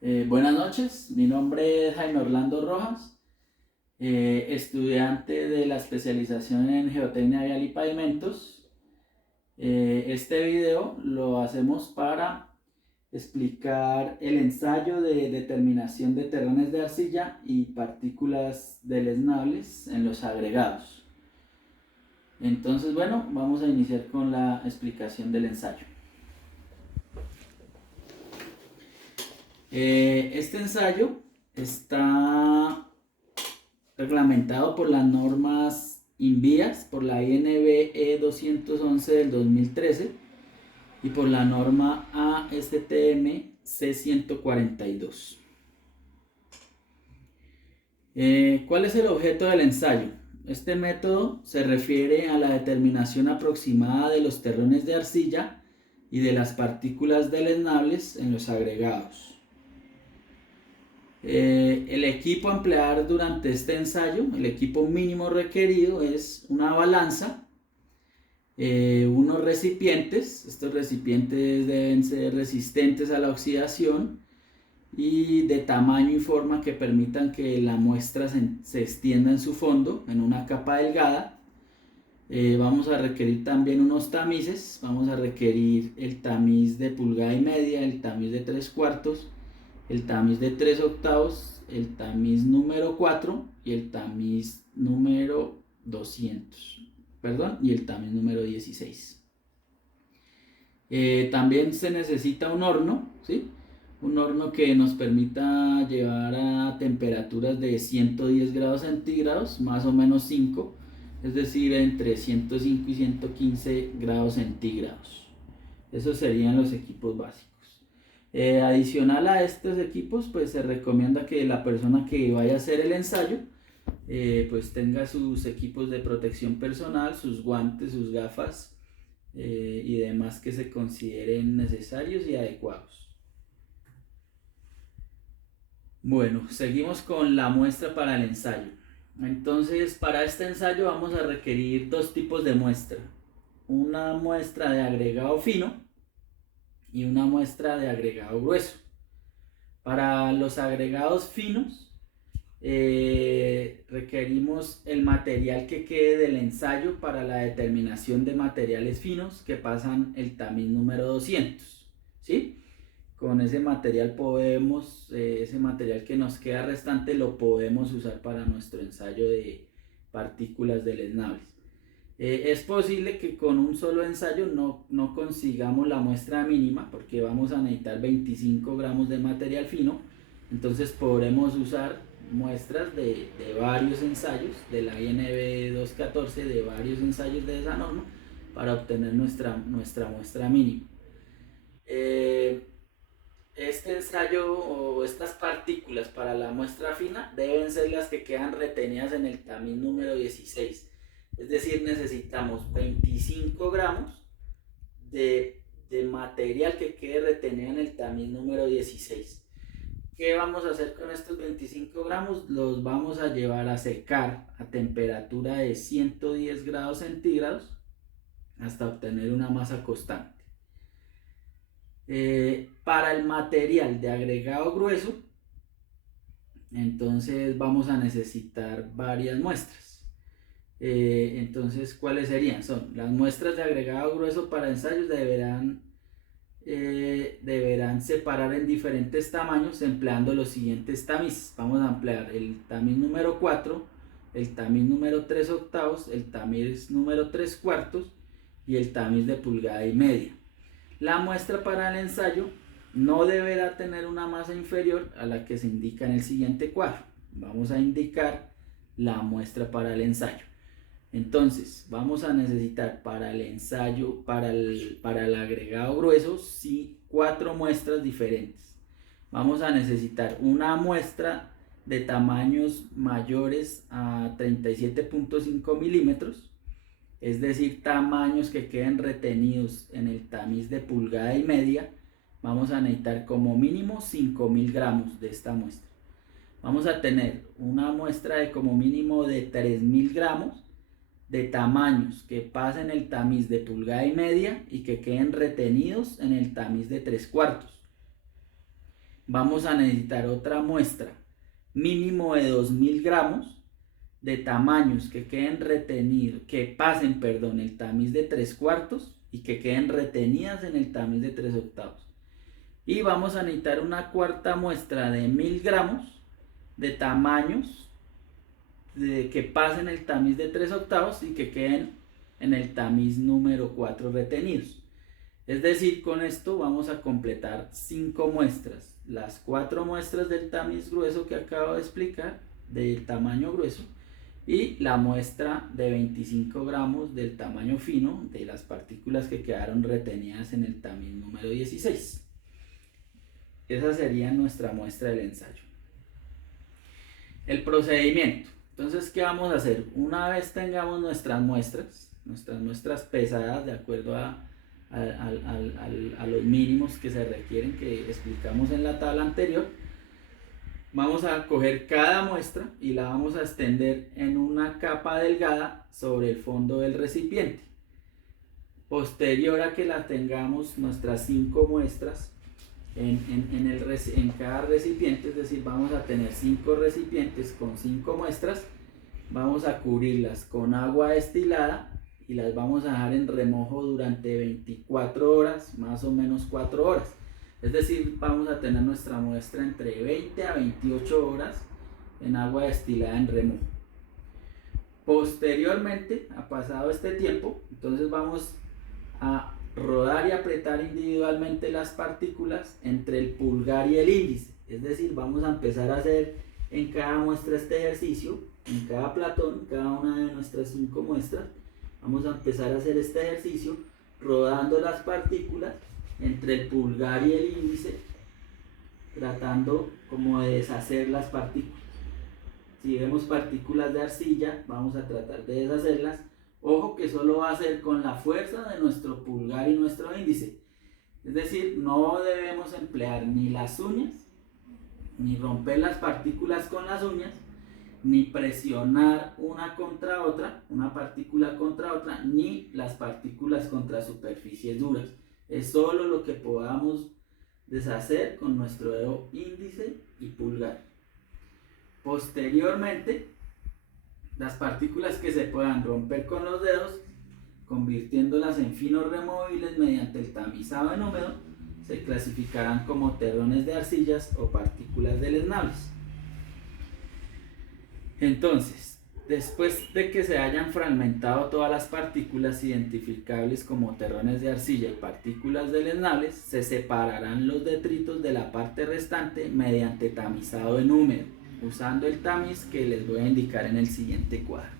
Buenas noches, mi nombre es Jaime Orlando Rojas, estudiante de la especialización en Geotecnia Vial y Pavimentos. Este video lo hacemos para explicar el ensayo de determinación de terrones de arcilla y partículas deleznables en los agregados. Entonces, bueno, vamos a iniciar con la explicación del ensayo. Este ensayo está reglamentado por las normas INVIAS, por la INVE 211 del 2013 y por la norma ASTM C142. ¿Cuál es el objeto del ensayo? Este método se refiere a la determinación aproximada de los terrones de arcilla y de las partículas deleznables en los agregados. El equipo a emplear durante este ensayo, el equipo mínimo requerido es una balanza, unos recipientes. Estos recipientes deben ser resistentes a la oxidación y de tamaño y forma que permitan que la muestra se extienda en su fondo en una capa delgada. Vamos a requerir también unos tamices. Vamos a requerir el tamiz de pulgada y media, el tamiz de 3/4, el tamiz de 3/8, el tamiz número 4 y el tamiz número 200, perdón, y el tamiz número 16. También se necesita un horno, ¿sí? Un horno que nos permita llevar a temperaturas de 110 grados centígrados, más o menos 5, es decir, entre 105 y 115 grados centígrados. Esos serían los equipos básicos. Adicional a estos equipos, pues se recomienda que la persona que vaya a hacer el ensayo pues tenga sus equipos de protección personal, sus guantes, sus gafas y demás que se consideren necesarios y adecuados. Bueno, seguimos con la muestra para el ensayo. Entonces, para este ensayo vamos a requerir dos tipos de muestra. Una muestra de agregado fino y una muestra de agregado grueso. Para los agregados finos, requerimos el material que quede del ensayo para la determinación de materiales finos que pasan el tamiz número 200, ¿sí? Con ese material podemos, ese material que nos queda restante lo podemos usar para nuestro ensayo de partículas deleznables. Es posible que con un solo ensayo no consigamos la muestra mínima porque vamos a necesitar 25 gramos de material fino. Entonces podremos usar muestras de varios ensayos de la INV 214, de varios ensayos de esa norma para obtener nuestra muestra mínima. Este ensayo o estas partículas para la muestra fina deben ser las que quedan retenidas en el tamiz número 16. Es decir, necesitamos 25 gramos de material que quede retenido en el tamiz número 16. ¿Qué vamos a hacer con estos 25 gramos? Los vamos a llevar a secar a temperatura de 110 grados centígrados hasta obtener una masa constante. Para el material de agregado grueso, entonces vamos a necesitar varias muestras. Entonces, ¿cuáles serían? Son las muestras de agregado grueso para ensayos deberán separar en diferentes tamaños empleando los siguientes tamices. Vamos a emplear el tamiz número 4, el tamiz número 3/8, el tamiz número 3/4 y el tamiz de pulgada y media. La muestra para el ensayo no deberá tener una masa inferior a la que se indica en el siguiente cuadro. Vamos a indicar la muestra para el ensayo. Entonces, vamos a necesitar para el ensayo, para el agregado grueso, sí, 4 muestras diferentes. Vamos a necesitar una muestra de tamaños mayores a 37.5 milímetros, es decir, tamaños que queden retenidos en el tamiz de pulgada y media. Vamos a necesitar como mínimo 5.000 gramos de esta muestra. Vamos a tener una muestra de como mínimo de 3.000 gramos de tamaños que pasen el tamiz de pulgada y media y que queden retenidos en el tamiz de 3/4. vamos a necesitar otra muestra mínimo de 2000 gramos de tamaños que queden retenidos, que pasen, perdón, el tamiz de 3/4 y que queden retenidas en el tamiz de 3/8. Y vamos a necesitar una cuarta muestra de 1000 gramos de tamaños que pasen el tamiz de 3/8 y que queden en el tamiz número 4 retenidos. Es decir, con esto vamos a completar 5 muestras. Las 4 muestras del tamiz grueso que acabo de explicar, del tamaño grueso, y la muestra de 25 gramos del tamaño fino de las partículas que quedaron retenidas en el tamiz número 16. Esa sería nuestra muestra del ensayo. El procedimiento. Entonces, ¿qué vamos a hacer? Una vez tengamos nuestras muestras pesadas de acuerdo a los mínimos que se requieren, que explicamos en la tabla anterior, vamos a coger cada muestra y la vamos a extender en una capa delgada sobre el fondo del recipiente. Posterior a que la tengamos nuestras 5 muestras en cada recipiente, es decir, vamos a tener 5 recipientes con 5 muestras, vamos a cubrirlas con agua destilada y las vamos a dejar en remojo durante 24 horas, más o menos 4 horas. Es decir, vamos a tener nuestra muestra entre 20 a 28 horas en agua destilada en remojo. Posteriormente, ha pasado este tiempo, entonces vamos a rodar y apretar individualmente las partículas entre el pulgar y el índice. Es decir, vamos a empezar a hacer en cada muestra este ejercicio, en cada platón, cada una de nuestras 5 muestras. Vamos a empezar a hacer este ejercicio rodando las partículas entre el pulgar y el índice, tratando como de deshacer las partículas. Si vemos partículas de arcilla, vamos a tratar de deshacerlas. Ojo que solo va a ser con la fuerza de nuestro pulgar y nuestro índice. Es decir, no debemos emplear ni las uñas, ni romper las partículas con las uñas, ni presionar una contra otra, una partícula contra otra, ni las partículas contra superficies duras. Es solo lo que podamos deshacer con nuestro dedo índice y pulgar. Posteriormente, las partículas que se puedan romper con los dedos, convirtiéndolas en finos removibles mediante el tamizado en húmedo, se clasificarán como terrones de arcillas o partículas deleznables. Entonces, después de que se hayan fragmentado todas las partículas identificables como terrones de arcilla y partículas deleznables, se separarán los detritos de la parte restante mediante tamizado en húmedo, usando el tamiz que les voy a indicar en el siguiente cuadro.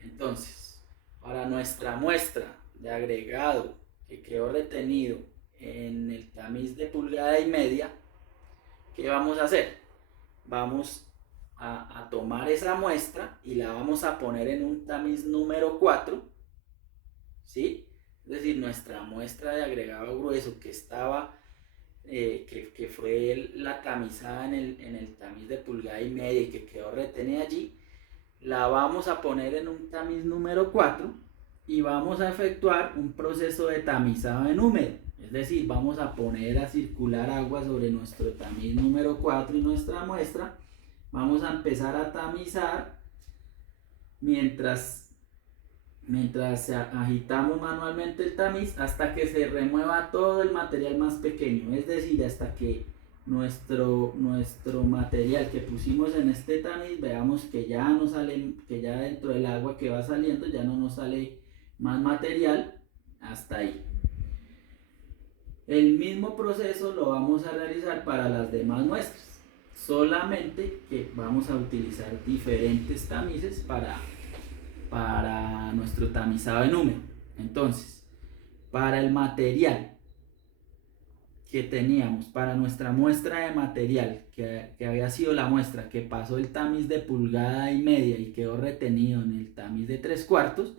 Entonces, para nuestra muestra de agregado que quedó retenido en el tamiz de pulgada y media, ¿qué vamos a hacer? Vamos a tomar esa muestra y la vamos a poner en un tamiz número 4, ¿sí? Es decir, nuestra muestra de agregado grueso que estaba, que fue la tamizada en el tamiz de pulgada y media y que quedó retenida allí, la vamos a poner en un tamiz número 4 y vamos a efectuar un proceso de tamizado en húmedo. Es decir, vamos a poner a circular agua sobre nuestro tamiz número 4 y nuestra muestra. Vamos a empezar a tamizar mientras agitamos manualmente el tamiz hasta que se remueva todo el material más pequeño, es decir, hasta que nuestro material que pusimos en este tamiz veamos que ya no sale, que ya dentro del agua que va saliendo ya no nos sale más material hasta ahí. El mismo proceso lo vamos a realizar para las demás muestras, solamente que vamos a utilizar diferentes tamices para nuestro tamizado en húmedo. Entonces, para el material que teníamos, para nuestra muestra de material, que había sido la muestra que pasó el tamiz de pulgada y media y quedó retenido en el tamiz de 3/4,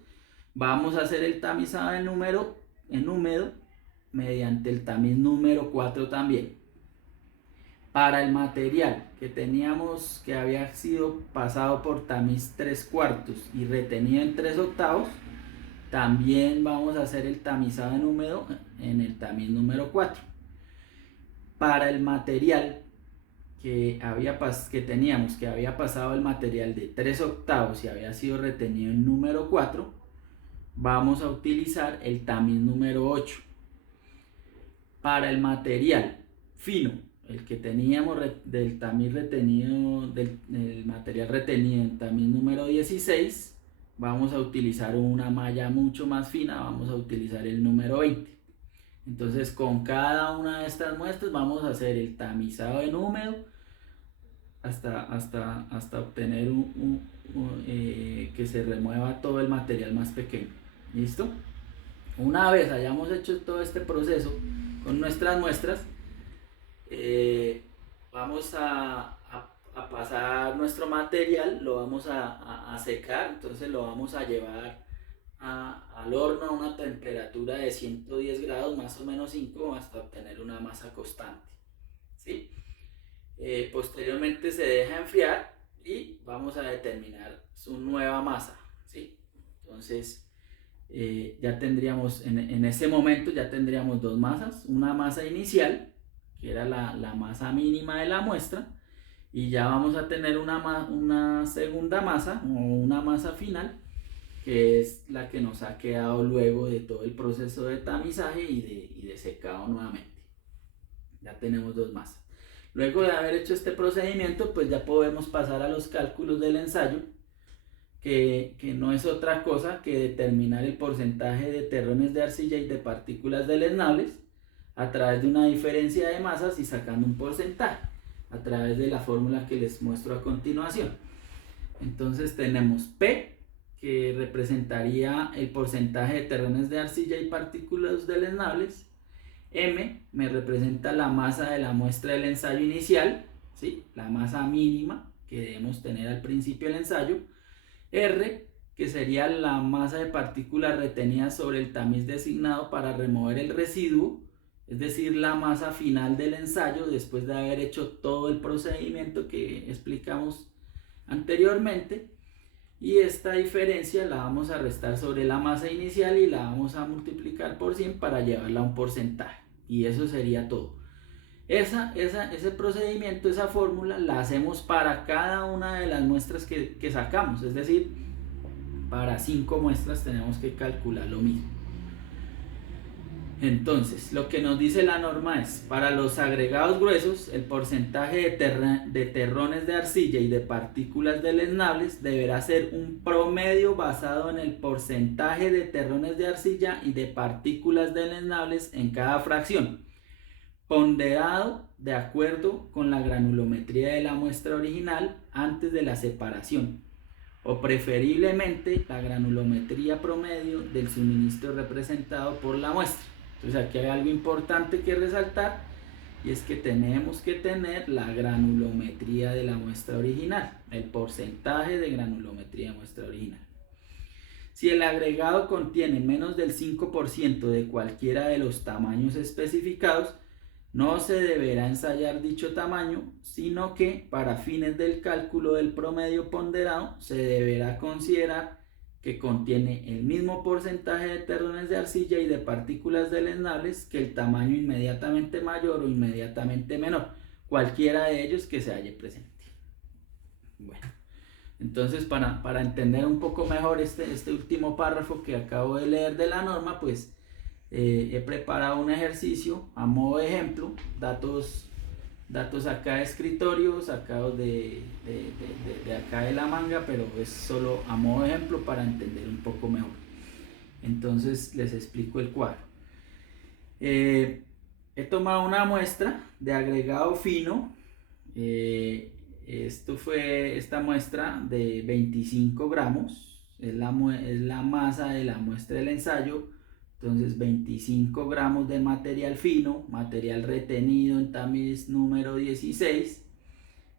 vamos a hacer el tamizado en húmedo mediante el tamiz número 4 también. Para el material que teníamos, que había sido pasado por tamiz 3/4 y retenido en 3/8, también vamos a hacer el tamizado en húmedo en el tamiz número 4. para el material que teníamos, que había pasado el material de 3 octavos y había sido retenido en número 4, vamos a utilizar el tamiz número 8. Para el material fino, el que teníamos del tamiz retenido, del material retenido en tamiz número 16, vamos a utilizar una malla mucho más fina, vamos a utilizar el número 20. Entonces con cada una de estas muestras vamos a hacer el tamizado en húmedo hasta obtener que se remueva todo el material más pequeño. ¿Listo? Una vez hayamos hecho todo este proceso con nuestras muestras, vamos a pasar nuestro material, lo vamos a secar, entonces lo vamos a llevar al horno a una temperatura de 110 grados, más o menos 5, hasta obtener una masa constante, ¿sí? Posteriormente se deja enfriar y vamos a determinar su nueva masa, ¿sí? Entonces ya tendríamos, en ese momento ya tendríamos dos masas, una masa inicial, que era la masa mínima de la muestra, y ya vamos a tener una segunda masa o una masa final, que es la que nos ha quedado luego de todo el proceso de tamizaje y de secado nuevamente. Ya tenemos dos masas. Luego de haber hecho este procedimiento, pues ya podemos pasar a los cálculos del ensayo, que no es otra cosa que determinar el porcentaje de terrones de arcilla y de partículas deleznables a través de una diferencia de masas y sacando un porcentaje a través de la fórmula que les muestro a continuación. Entonces tenemos P, que representaría el porcentaje de terrones de arcilla y partículas deleznables. M me representa la masa de la muestra del ensayo inicial, ¿sí? La masa mínima que debemos tener al principio del ensayo. R, que sería la masa de partículas retenidas sobre el tamiz designado para remover el residuo, es decir, la masa final del ensayo después de haber hecho todo el procedimiento que explicamos anteriormente. Y esta diferencia la vamos a restar sobre la masa inicial y la vamos a multiplicar por 100 para llevarla a un porcentaje. Y eso sería todo. Ese procedimiento, esa fórmula, la hacemos para cada una de las muestras que sacamos. Es decir, para 5 muestras tenemos que calcular lo mismo. Entonces, lo que nos dice la norma es, para los agregados gruesos, el porcentaje de terrones de arcilla y de partículas deleznables deberá ser un promedio basado en el porcentaje de terrones de arcilla y de partículas deleznables en cada fracción, ponderado de acuerdo con la granulometría de la muestra original antes de la separación, o preferiblemente la granulometría promedio del suministro representado por la muestra. Entonces aquí hay algo importante que resaltar, y es que tenemos que tener la granulometría de la muestra original, el porcentaje de granulometría de muestra original. Si el agregado contiene menos del 5% de cualquiera de los tamaños especificados, no se deberá ensayar dicho tamaño, sino que para fines del cálculo del promedio ponderado se deberá considerar que contiene el mismo porcentaje de terrones de arcilla y de partículas deleznables que el tamaño inmediatamente mayor o inmediatamente menor, cualquiera de ellos que se halle presente. Bueno, entonces para entender un poco mejor este último párrafo que acabo de leer de la norma, pues he preparado un ejercicio a modo de ejemplo, datos acá de escritorio, sacados de acá de la manga, pero es solo a modo de ejemplo para entender un poco mejor. Entonces les explico el cuadro. He tomado una muestra de agregado fino. Esta muestra de 25 gramos, es la masa de la muestra del ensayo. Entonces 25 gramos de material fino, material retenido en tamiz número 16,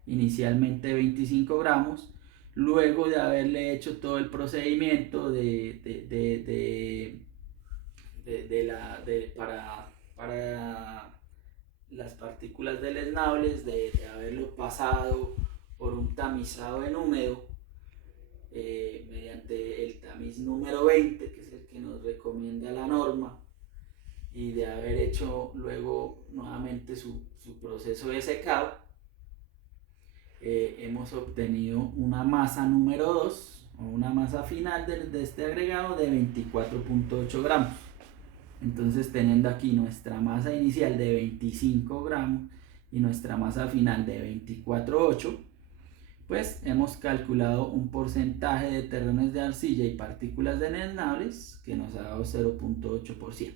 inicialmente 25 gramos, luego de haberle hecho todo el procedimiento para las partículas deleznables, de haberlo pasado por un tamizado en húmedo, mediante el tamiz número 20, que es el que nos recomienda la norma, y de haber hecho luego nuevamente su proceso de secado, hemos obtenido una masa número 2 o una masa final de este agregado de 24.8 gramos. Entonces, teniendo aquí nuestra masa inicial de 25 gramos y nuestra masa final de 24.8, pues hemos calculado un porcentaje de terrones de arcilla y partículas deleznables que nos ha dado 0.8%.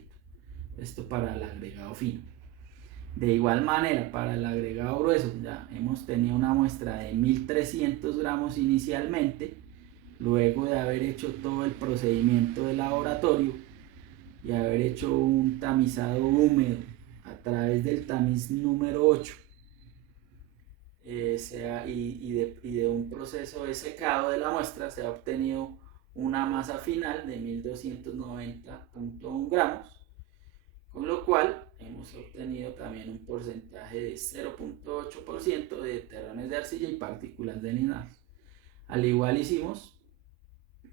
Esto para el agregado fino. De igual manera, para el agregado grueso ya hemos tenido una muestra de 1300 gramos inicialmente, luego de haber hecho todo el procedimiento de laboratorio y haber hecho un tamizado húmedo a través del tamiz número 8 y de un proceso de secado de la muestra, se ha obtenido una masa final de 1290.1 gramos, con lo cual hemos obtenido también un porcentaje de 0.8% de terrones de arcilla y partículas deleznables. Al igual hicimos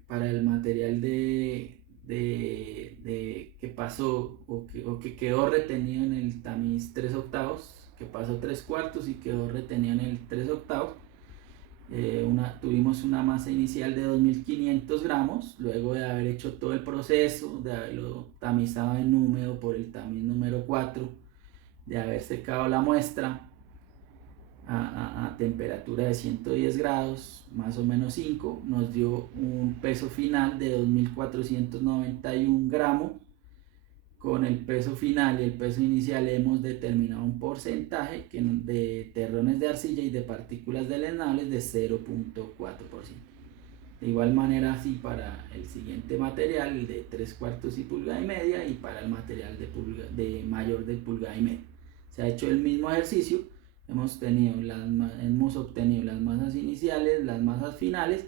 para el material que pasó o que quedó retenido en el tamiz 3/8, que pasó 3/4 y quedó retenido en el 3/8. Tuvimos una masa inicial de 2500 gramos, luego de haber hecho todo el proceso, de haberlo tamizado en húmedo por el tamiz número 4, de haber secado la muestra a temperatura de 110 grados, más o menos 5, nos dio un peso final de 2491 gramos. Con el peso final y el peso inicial hemos determinado un porcentaje de terrones de arcilla y de partículas deleznables de 0.4%. De igual manera, así para el siguiente material, el de 3/4 y pulgada y media, y para el material de mayor de pulgada y media. Se ha hecho el mismo ejercicio, hemos obtenido las masas iniciales, las masas finales,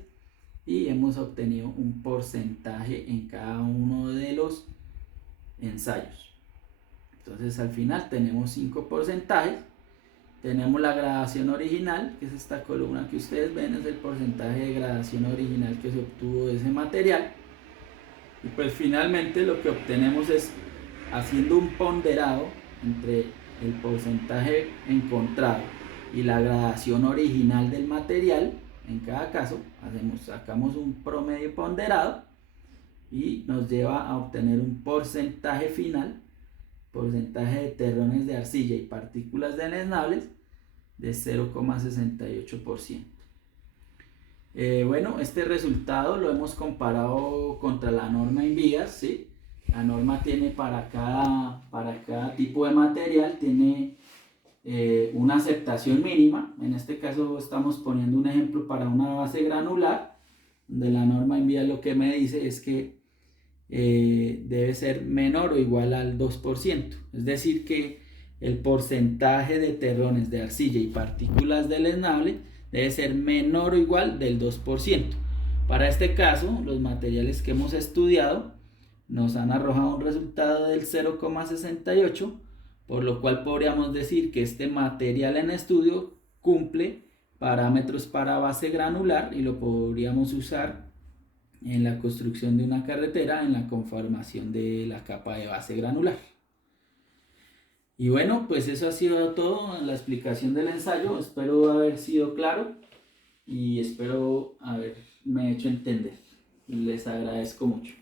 y hemos obtenido un porcentaje en cada uno de los ensayos. Entonces, al final tenemos 5 porcentajes. Tenemos la gradación original, que es esta columna que ustedes ven, es el porcentaje de gradación original que se obtuvo de ese material. Y pues finalmente lo que obtenemos es, haciendo un ponderado entre el porcentaje encontrado y la gradación original del material, en cada caso sacamos un promedio ponderado y nos lleva a obtener un porcentaje final, porcentaje de terrones de arcilla y partículas deleznables de 0,68%. Bueno, este resultado lo hemos comparado contra la norma INVIAS, ¿sí? La norma tiene para cada tipo de material, tiene una aceptación mínima. En este caso estamos poniendo un ejemplo para una base granular, donde la norma INVIAS lo que me dice es que debe ser menor o igual al 2%. Es decir, que el porcentaje de terrones de arcilla y partículas deleznables debe ser menor o igual del 2%. Para este caso, los materiales que hemos estudiado nos han arrojado un resultado del 0,68, por lo cual podríamos decir que este material en estudio cumple parámetros para base granular y lo podríamos usar en la construcción de una carretera, en la conformación de la capa de base granular. Y bueno, pues eso ha sido todo en la explicación del ensayo. Espero haber sido claro y espero haberme hecho entender. Les agradezco mucho.